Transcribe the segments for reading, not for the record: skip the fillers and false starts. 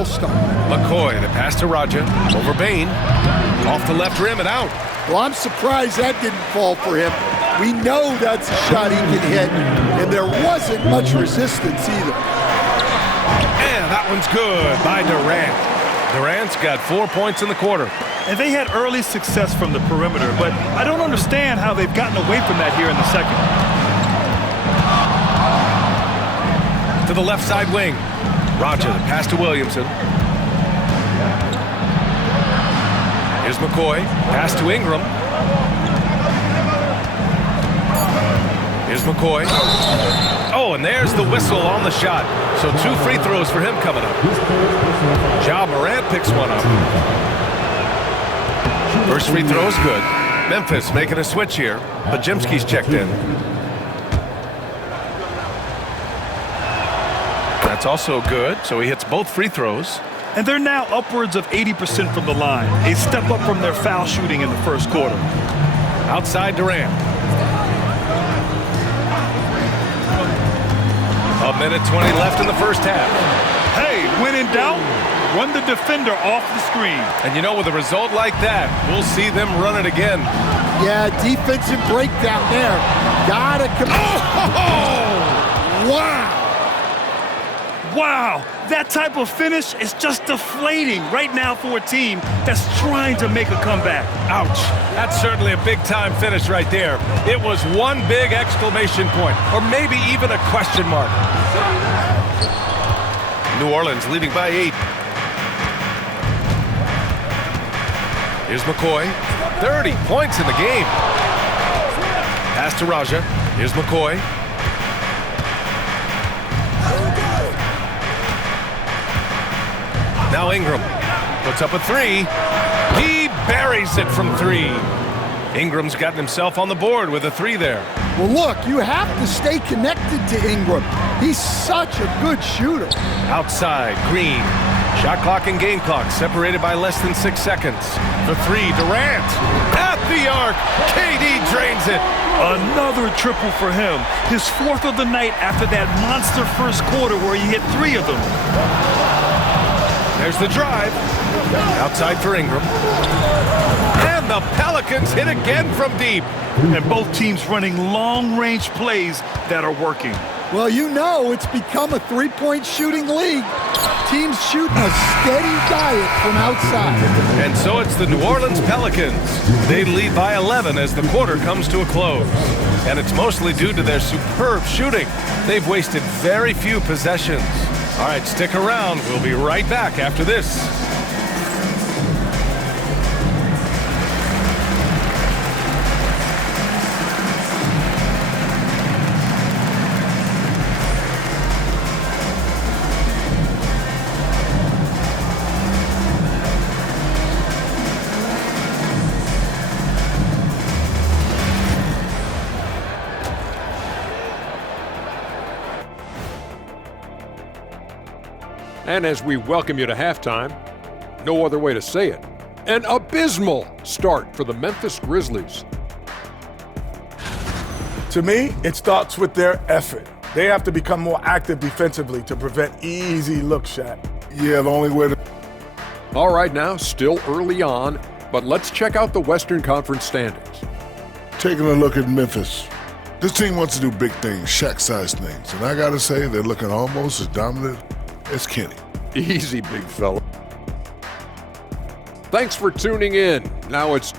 all-star. McCoy, the pass to Raja, over Bain, off the left rim and out. Well, I'm surprised that didn't fall for him. We know that's a shot he can hit, and there wasn't much resistance either. And that one's good by Durant. Durant's got 4 points in the quarter. And they had early success from the perimeter, but I don't understand how they've gotten away from that here in the second. To the left side wing. Raja, the pass to Williamson. Here's McCoy. Pass to Ingram. Here's McCoy. Oh, and there's the whistle on the shot. So 2 free throws for him coming up. Ja Morant picks one up. First free throw is good. Memphis making a switch here. Bajimski's checked in. That's also good, so he hits both free throws. And they're now upwards of 80% from the line. A step up from their foul shooting in the first quarter. Outside Durant. A minute 20 left in the first half. Hey, when in doubt, run the defender off the screen. And you know, with a result like that, we'll see them run it again. Yeah, defensive breakdown there. Gotta come. Oh! Wow! Wow, that type of finish is just deflating right now for a team that's trying to make a comeback. Ouch. That's certainly a big-time finish right there. It was one big exclamation point, or maybe even a question mark. New Orleans leading by 8. Here's McCoy. 30 points in the game. Pass to Raja. Here's McCoy. Now Ingram puts up a 3. He buries it from 3. Ingram's gotten himself on the board with a 3 there. Well, look, you have to stay connected to Ingram. He's such a good shooter. Outside, Green. Shot clock and game clock separated by less than 6 seconds. The 3, Durant. At the arc, KD drains it. Another triple for him. His 4th of the night after that monster first quarter where he hit 3 of them. There's the drive. Outside for Ingram. And the Pelicans hit again from deep. And both teams running long-range plays that are working. Well, you know it's become a three-point shooting league. Teams shooting a steady diet from outside. And so it's the New Orleans Pelicans. They lead by 11 as the quarter comes to a close. And it's mostly due to their superb shooting. They've wasted very few possessions. All right, stick around. We'll be right back after this. And as we welcome you to halftime, no other way to say it, an abysmal start for the Memphis Grizzlies. To me, it starts with their effort. They have to become more active defensively to prevent easy look shot. Yeah, the only way to... All right, now, still early on, but let's check out the Western Conference standings. Taking a look at Memphis. This team wants to do big things, Shaq-sized things, and I gotta say, they're looking almost as dominant as Kenny. Easy, big fella. Thanks for tuning in. Now it's...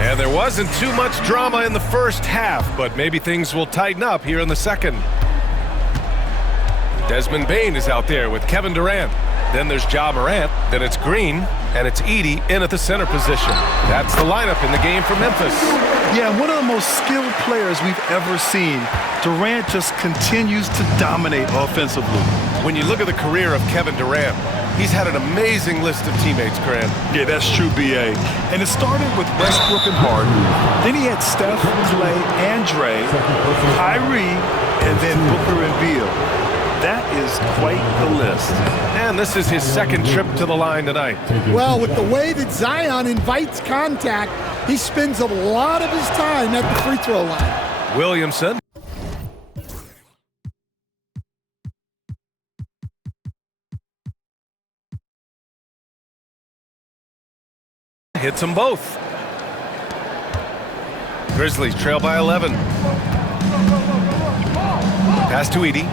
And there wasn't too much drama in the first half, but maybe things will tighten up here in the second. Desmond Bane is out there with Kevin Durant. Then there's Ja Morant, then it's Green, and it's Edey in at the center position. That's the lineup in the game for Memphis. Yeah, one of the most skilled players we've ever seen. Durant just continues to dominate offensively. When you look at the career of Kevin Durant, he's had an amazing list of teammates, Grant. Yeah, that's true, B.A. And it started with Westbrook and Harden. Then he had Steph, Clay, and Dre, Kyrie, and then Booker and Beal. That is quite the list. And this is his second trip to the line tonight. Well, with the way that Zion invites contact, he spends a lot of his time at the free throw line. Williamson. Hits them both. Grizzlies trail by 11. Pass to Edey.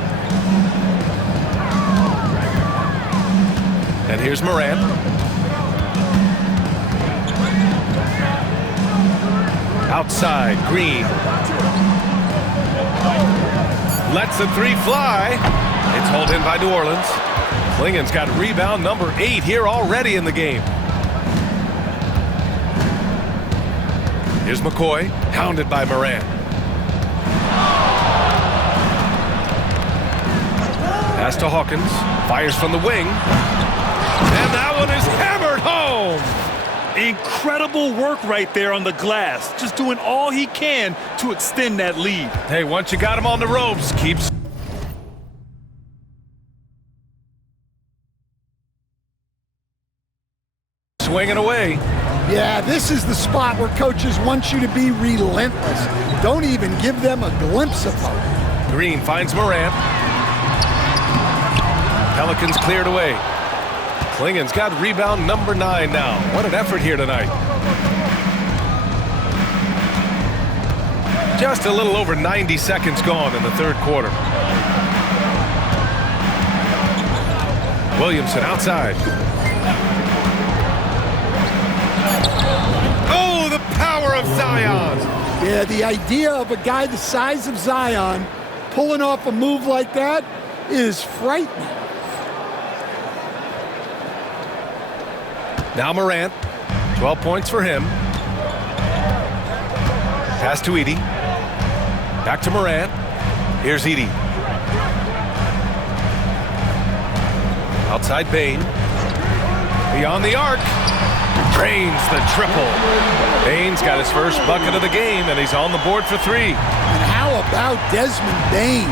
And here's Morant. Outside, Green. Lets the three fly. It's hauled in by New Orleans. Klingen's got rebound number 8 here already in the game. Here's McCoy, hounded by Morant. Pass to Hawkins, fires from the wing. And that one is hammered home. Incredible work right there on the glass. Just doing all he can to extend that lead. Hey, once you got him on the ropes, keep swinging away. Yeah, this is the spot where coaches want you to be relentless. Don't even give them a glimpse of hope. Green finds Morant. Pelicans cleared away. Klingen's got rebound number 9 now. What an effort here tonight. Just a little over 90 seconds gone in the third quarter. Williamson outside. Oh, the power of Zion. Yeah, the idea of a guy the size of Zion pulling off a move like that is frightening. Now Morant, 12 points for him. Pass to Edey. Back to Morant. Here's Edey. Outside Bane. Beyond the arc. Drains the triple. Bane's got his first bucket of the game, and he's on the board for 3. And how about Desmond Bane,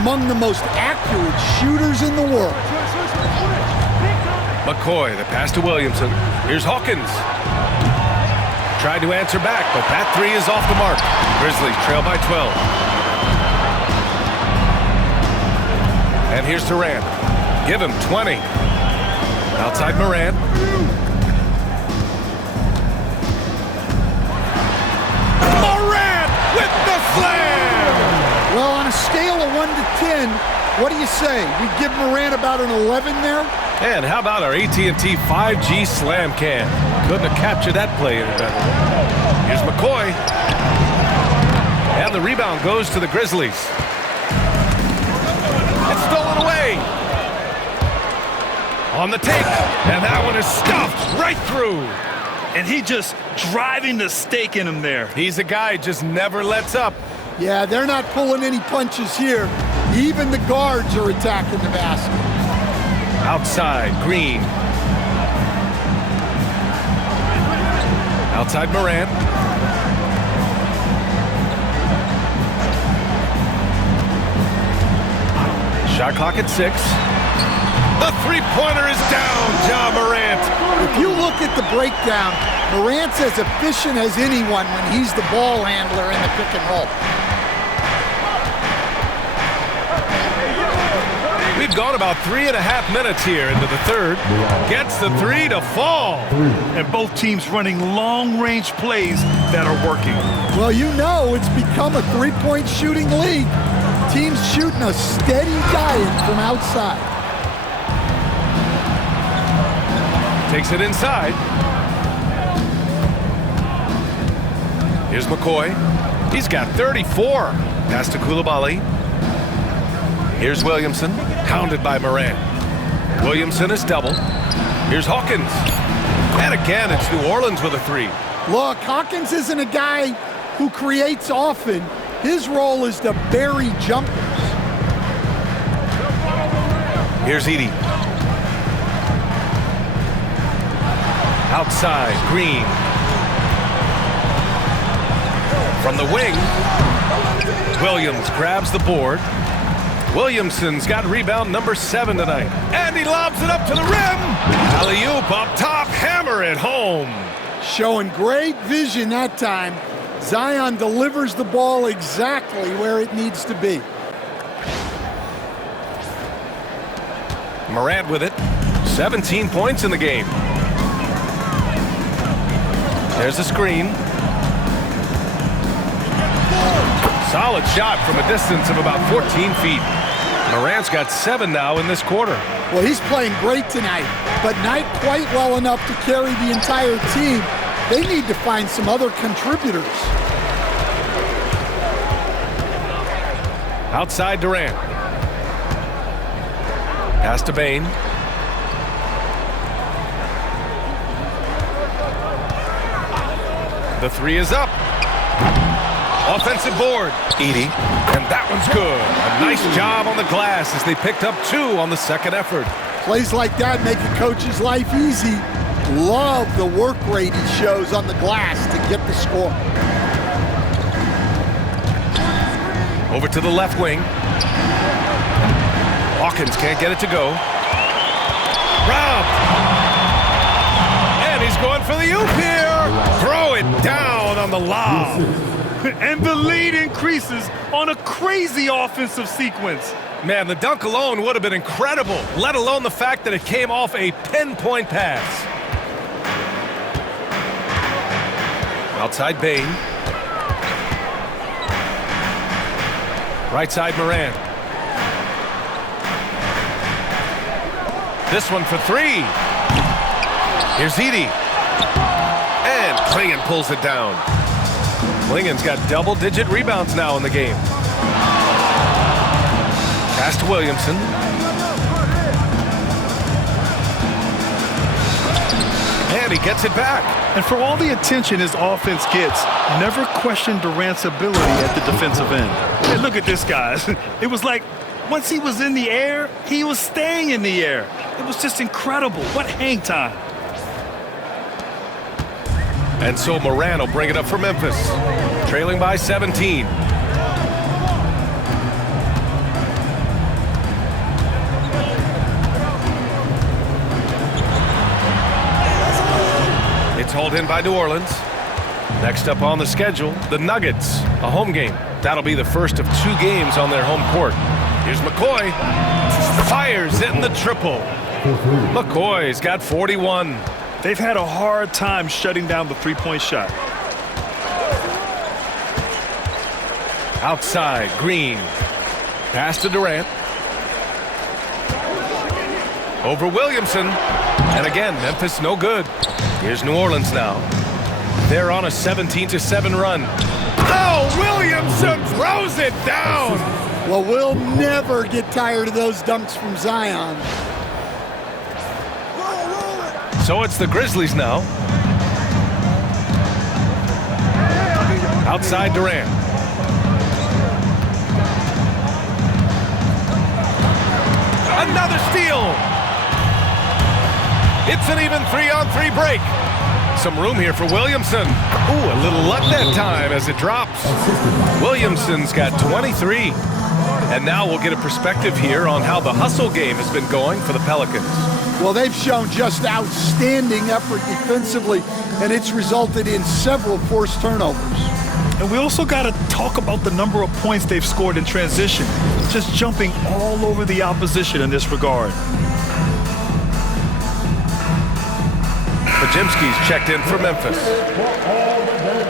among the most accurate shooters in the world? McCoy, the pass to Williamson. Here's Hawkins. Tried to answer back, but that 3 is off the mark. Grizzlies trail by 12. And here's Durant. Give him 20. Outside Morant. Morant with the slam! Well, on a scale of 1 to 10, what do you say? We give Morant about an 11 there? And how about our AT&T 5G slam cam? Couldn't have captured that play any better. Here's McCoy. And the rebound goes to the Grizzlies. It's stolen away. On the take. And that one is stuffed right through. And he just driving the stake in him there. He's a guy who just never lets up. Yeah, they're not pulling any punches here. Even the guards are attacking the basket. Outside, Green. Outside Morant. Shot clock at 6. The three-pointer is down, Ja Morant. If you look at the breakdown, Morant's as efficient as anyone when he's the ball handler in the pick and roll. We've gone about 3.5 minutes here into the third. Gets the 3 to fall. And both teams running long-range plays that are working. Well, you know it's become a three-point shooting league. Teams shooting a steady diet from outside. Takes it inside. Here's McCoy. He's got 34. Pass to Coulibaly. Here's Williamson, hounded by Morant. Williamson is double. Here's Hawkins. And again, it's New Orleans with a 3. Look, Hawkins isn't a guy who creates often. His role is to bury jumpers. Here's Edey. Outside, Green. From the wing, Williams grabs the board. Williamson's got rebound number 7 tonight. And he lobs it up to the rim. Alley-oop up top, hammer it home. Showing great vision that time. Zion delivers the ball exactly where it needs to be. Morant with it. 17 points in the game. There's a screen. Solid shot from a distance of about 14 feet. Morant's got 7 now in this quarter. Well, he's playing great tonight, but not quite well enough to carry the entire team. They need to find some other contributors. Outside Durant. Pass to Bane. The 3 is up. Offensive board. Edey. And that one's good. A nice job on the glass as they picked up 2 on the second effort. Plays like that make a coach's life easy. Love the work rate he shows on the glass to get the score. Over to the left wing. Hawkins can't get it to go. Robbed. And he's going for the oop here. Throw it down on the lob. And the lead increases on a crazy offensive sequence. Man, the dunk alone would have been incredible, let alone the fact that it came off a pinpoint pass. Outside Bane. Right side Morant. This one for 3. Here's Edey. And Klingon pulls it down. Klingon's got double-digit rebounds now in the game. Pass to Williamson. And he gets it back. And for all the attention his offense gets, never question Durant's ability at the defensive end. Hey, look at this, guys. It was like once he was in the air, he was staying in the air. It was just incredible. What hang time. And so Morant will bring it up for Memphis, trailing by 17. It's hauled in by New Orleans. Next up on the schedule, the Nuggets, a home game. That'll be the first of 2 games on their home court. Here's McCoy. Fires in the triple. McCoy's got 41. They've had a hard time shutting down the three-point shot. Outside, Green. Pass to Durant. Over Williamson. And again, Memphis no good. Here's New Orleans now. They're on a 17-7 run. Oh, Williamson throws it down. Well, we'll never get tired of those dunks from Zion. So it's the Grizzlies now. Outside Durant. Another steal. It's an even 3-on-3 break. Some room here for Williamson. Ooh, a little luck that time as it drops. Williamson's got 23. And now we'll get a perspective here on how the hustle game has been going for the Pelicans. Well, they've shown just outstanding effort defensively, and it's resulted in several forced turnovers. And we also got to talk about the number of points they've scored in transition, just jumping all over the opposition in this regard. Pajimski's checked in for Memphis.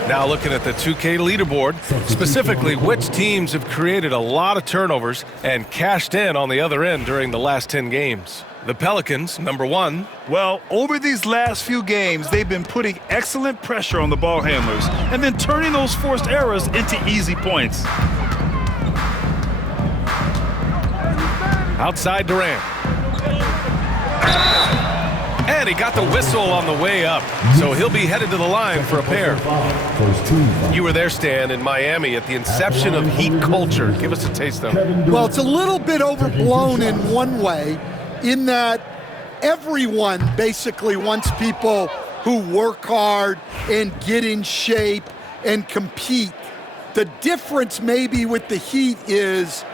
Now looking at the 2K leaderboard, specifically which teams have created a lot of turnovers and cashed in on the other end during the last 10 games. The Pelicans, number 1. Well, over these last few games, they've been putting excellent pressure on the ball handlers and then turning those forced errors into easy points. Outside Durant. And he got the whistle on the way up, so he'll be headed to the line for a pair. You were there, Stan, in Miami at the inception of Heat culture. Give us a taste of it. Well, it's a little bit overblown in one way, in that everyone basically wants people who work hard and get in shape and compete. The difference maybe with the Heat is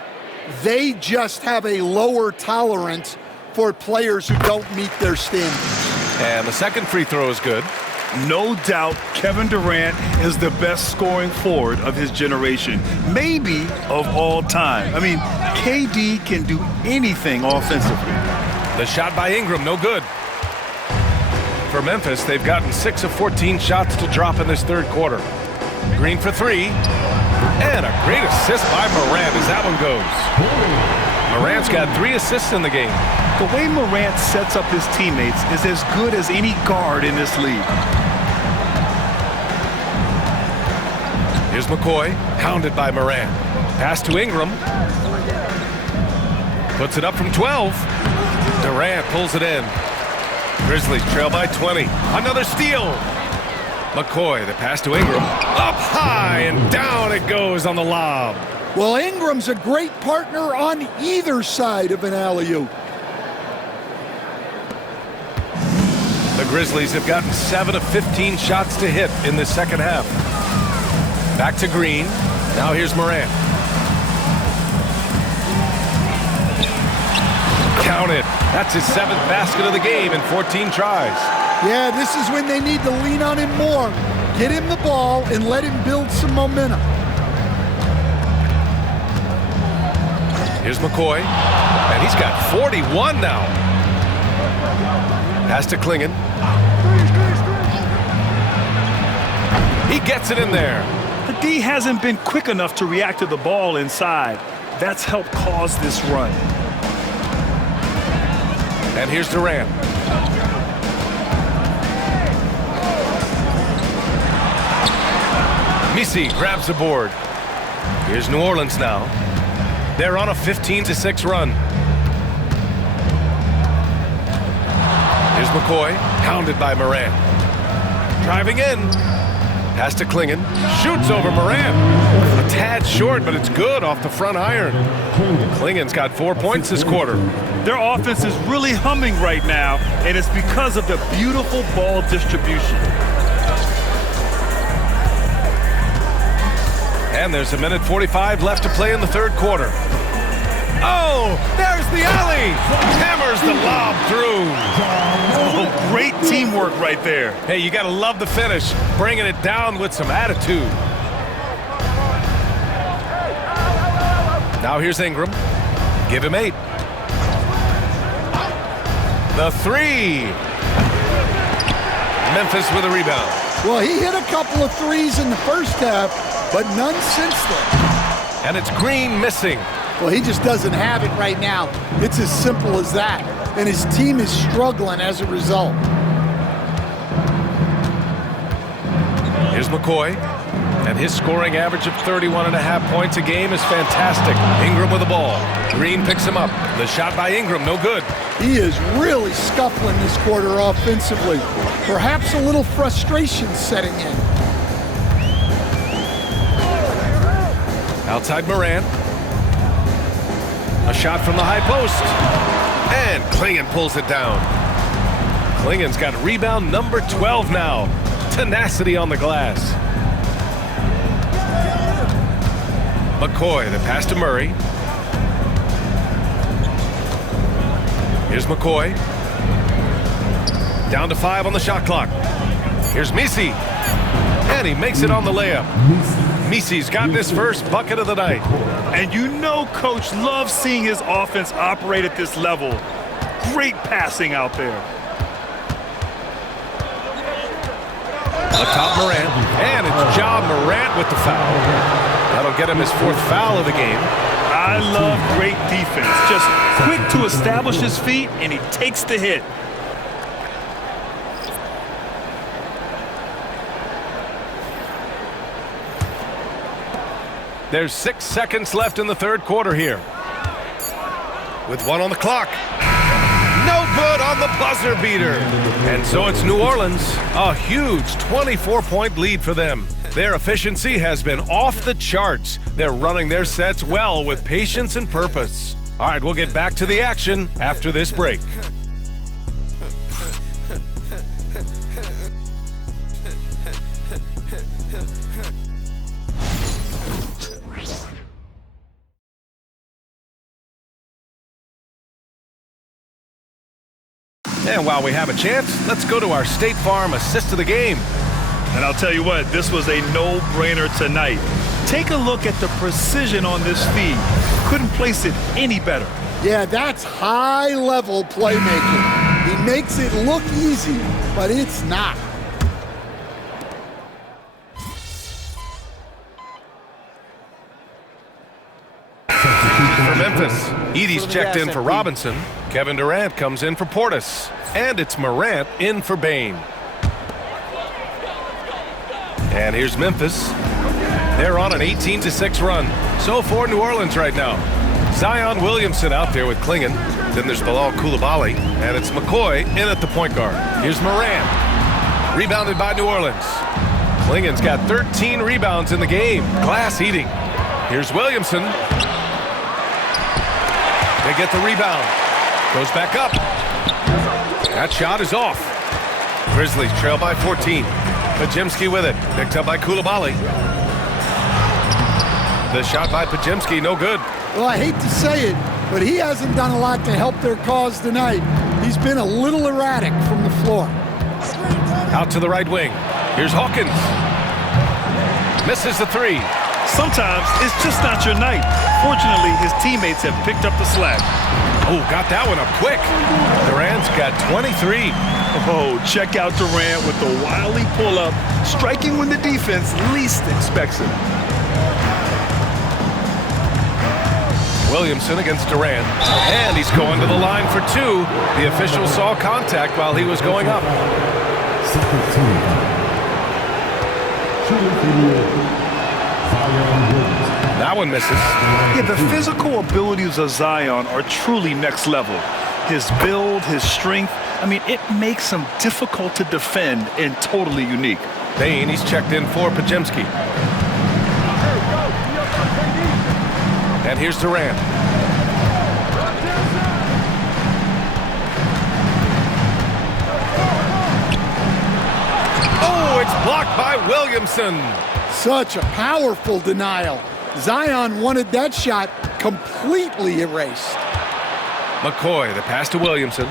They just have a lower tolerance for players who don't meet their standards. And the second free throw is good. No doubt Kevin Durant is the best scoring forward of his generation, maybe of all time. I mean, KD can do anything offensively. The shot by Ingram, no good. For Memphis, they've gotten 6 of 14 shots to drop in this third quarter. Green for 3. And a great assist by Morant as that one goes. Morant's got 3 assists in the game. The way Morant sets up his teammates is as good as any guard in this league. Here's McCoy, hounded by Morant. Pass to Ingram. Puts it up from 12. Durant pulls it in. Grizzlies trail by 20. Another steal. McCoy, the pass to Ingram. Up high and down it goes on the lob. Well, Ingram's a great partner on either side of an alley-oop. The Grizzlies have gotten 7 of 15 shots to hit in the second half. Back to Green. Now here's Morant. Count it. That's his 7th basket of the game in 14 tries. Yeah, this is when they need to lean on him more. Get him the ball and let him build some momentum. Here's McCoy. And he's got 41 now. Pass to Klingon. He gets it in there. The D hasn't been quick enough to react to the ball inside. That's helped cause this run. And here's Durant. Misi grabs the board. Here's New Orleans now. They're on a 15-6 run. Here's McCoy, hounded by Morant. Driving in. Pass to Klingon. Shoots over Morant. A tad short, but it's good off the front iron. Klingon's got 4 points this quarter. Their offense is really humming right now, and it's because of the beautiful ball distribution. And there's 1:45 left to play in the third quarter. Oh, there's the alley. Hammers the lob through. Oh, great teamwork right there. Hey, you got to love the finish. Bringing it down with some attitude. Now here's Ingram. Give him 8. The 3. Memphis with a rebound. Well, he hit a couple of threes in the first half, but none since then. And it's Green missing. Well, he just doesn't have it right now. It's as simple as that. And his team is struggling as a result. Here's McCoy. And his scoring average of 31.5 points a game is fantastic. Ingram with the ball. Green picks him up. The shot by Ingram, no good. He is really scuffling this quarter offensively. Perhaps a little frustration setting in. Outside Morant. A shot from the high post. And Klingon pulls it down. Klingon's got rebound number 12 now. Tenacity on the glass. McCoy, the pass to Murray. Here's McCoy. Down to 5 on the shot clock. Here's Misi. And he makes it on the layup. Misi's gotten his first bucket of the night. And you know Coach loves seeing his offense operate at this level. Great passing out there. Up top Morant. And it's Ja Morant with the foul. That'll get him his 4th foul of the game. I love great defense. Just quick to establish his feet, and he takes the hit. There's 6 seconds left in the third quarter here. With 1 on the clock. No good on the buzzer beater. And so it's New Orleans. A huge 24-point lead for them. Their efficiency has been off the charts. They're running their sets well with patience and purpose. All right, we'll get back to the action after this break. And while we have a chance, let's go to our State Farm assist of the game. And I'll tell you what, this was a no-brainer tonight. Take a look at the precision on this feed. Couldn't place it any better. Yeah, that's high-level playmaking. He makes it look easy, but it's not. For Memphis, Edie's checked in for Robinson. Kevin Durant comes in for Portis. And it's Morant in for Bain. And here's Memphis. They're on an 18-6 run. So for New Orleans right now. Zion Williamson out there with Klingon. Then there's Bilal Coulibaly. And it's McCoy in at the point guard. Here's Morant. Rebounded by New Orleans. Klingon's got 13 rebounds in the game. Glass eating. Here's Williamson. They get the rebound. Goes back up. That shot is off. Grizzlies trail by 14. Pajemski with it. Picked up by Coulibaly. The shot by Pajemski, no good. Well, I hate to say it, but he hasn't done a lot to help their cause tonight. He's been a little erratic from the floor. Out to the right wing. Here's Hawkins. Misses the three. Sometimes it's just not your night. Fortunately, his teammates have picked up the slack. Oh, got that one up quick. Durant's got 23. Oh, check out Durant with the wily pull-up, striking when the defense least expects it. Williamson against Durant. And he's going to the line for two. The official saw contact while he was going up. That one misses. Yeah, the physical abilities of Zion are truly next level. His build, his strength, I mean, it makes him difficult to defend and totally unique. Bain, he's checked in for Pajemski. And here's Durant. Oh, it's blocked by Williamson. Such a powerful denial. Zion wanted that shot completely erased. McCoy, the pass to Williamson.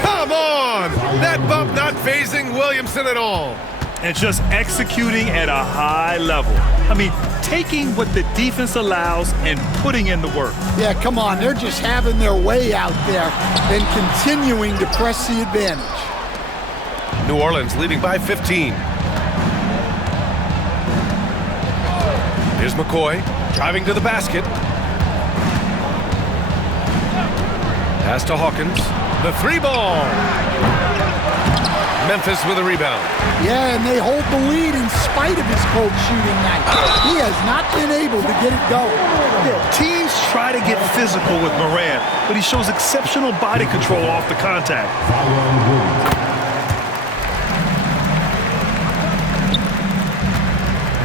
Come on! That bump not phasing Williamson at all. And just executing at a high level. I mean, taking what the defense allows and putting in the work. Yeah, come on. They're just having their way out there and continuing to press the advantage. New Orleans leading by 15. Here's McCoy driving to the basket. Pass to Hawkins. The three ball. Memphis with a rebound. Yeah, and they hold the lead in spite of his cold shooting night. He has not been able to get it going. Yeah, teams try to get physical with Morant, but he shows exceptional body control off the contact.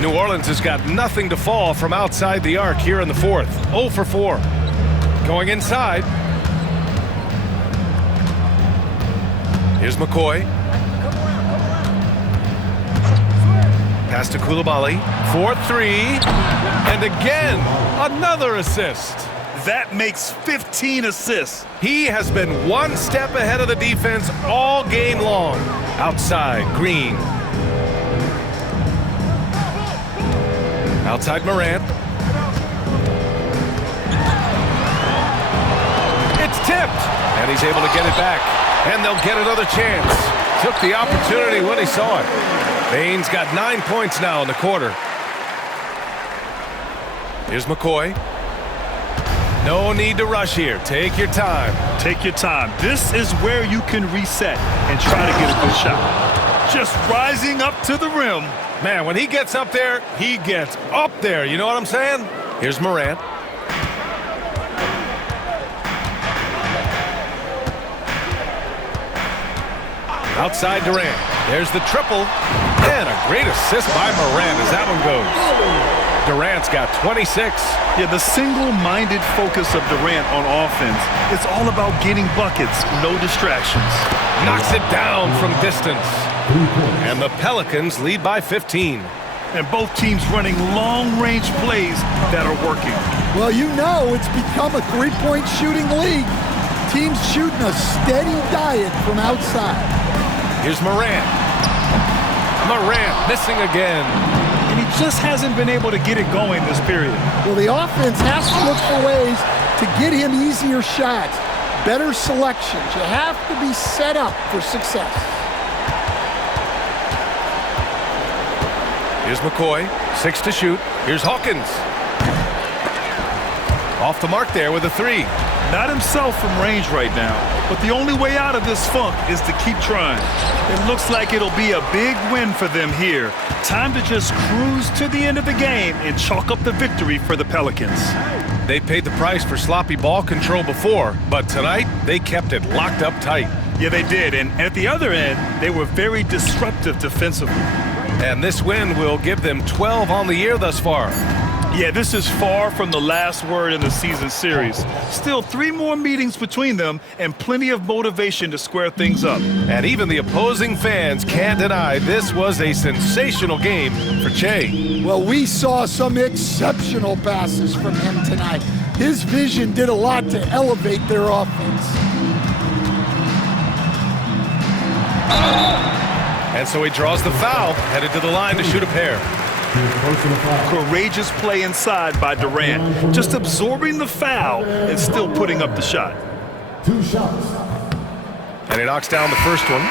New Orleans has got nothing to fall from outside the arc here in the fourth. 0 for 4. Going inside. Here's McCoy. Pass to Coulibaly. 4-3. And again, another assist. That makes 15 assists. He has been one step ahead of the defense all game long. Outside, Green. Outside Morant. It's tipped. And he's able to get it back. And they'll get another chance. Took the opportunity when he saw it. Bain's got 9 points now in the quarter. Here's McCoy. No need to rush here. Take your time. Take your time. This is where you can reset and try to get a good shot. Just rising up to the rim. Man, when he gets up there, he gets up there. You know what I'm saying? Here's Morant. Outside Durant. There's the triple. And a great assist by Morant as that one goes. Durant's got 26. Yeah, the single-minded focus of Durant on offense, it's all about getting buckets, no distractions. Knocks it down from distance. And the Pelicans lead by 15. and both teams running long-range plays that are working. Well, you know it's become a three-point shooting league. Teams shooting a steady diet from outside. Here's Morant. Morant missing again. And he just hasn't been able to get it going this period. Well, the offense has to look for ways to get him easier shots, better selections. You have to be set up for success. Here's McCoy, 6 to shoot. Here's Hawkins. Off the mark there with a 3. Not himself from range right now, but the only way out of this funk is to keep trying. It looks like it'll be a big win for them here. Time to just cruise to the end of the game and chalk up the victory for the Pelicans. They paid the price for sloppy ball control before, but tonight they kept it locked up tight. Yeah, they did, and at the other end, they were very disruptive defensively. And this win will give them 12 on the year thus far. Yeah, this is far from the last word in the season series. Still 3 more meetings between them and plenty of motivation to square things up. And even the opposing fans can't deny this was a sensational game for Che. Well, we saw some exceptional passes from him tonight. His vision did a lot to elevate their offense. And so he draws the foul, headed to the line to shoot a pair. Courageous play inside by Durant, just absorbing the foul and still putting up the shot. 2 shots. And he knocks down the first one.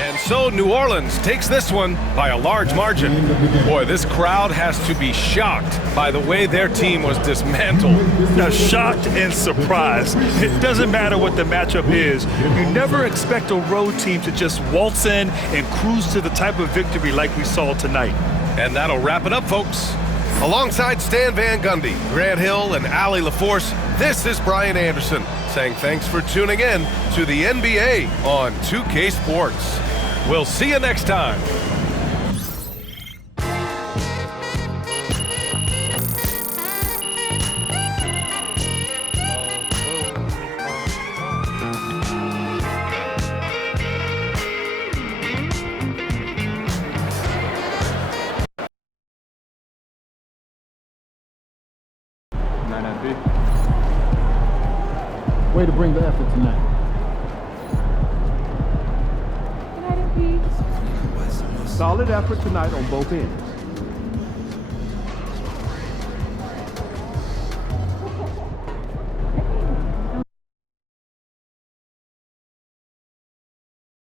And so New Orleans takes this one by a large margin. Boy, this crowd has to be shocked by the way their team was dismantled. Now, shocked and surprised. It doesn't matter what the matchup is. You never expect a road team to just waltz in and cruise to the type of victory like we saw tonight. And that'll wrap it up, folks. Alongside Stan Van Gundy, Grant Hill, and Allie LaForce, this is Brian Anderson saying thanks for tuning in to the NBA on 2K Sports. We'll see you next time. Way to bring the effort tonight. Good night, MP. solid effort tonight on both ends.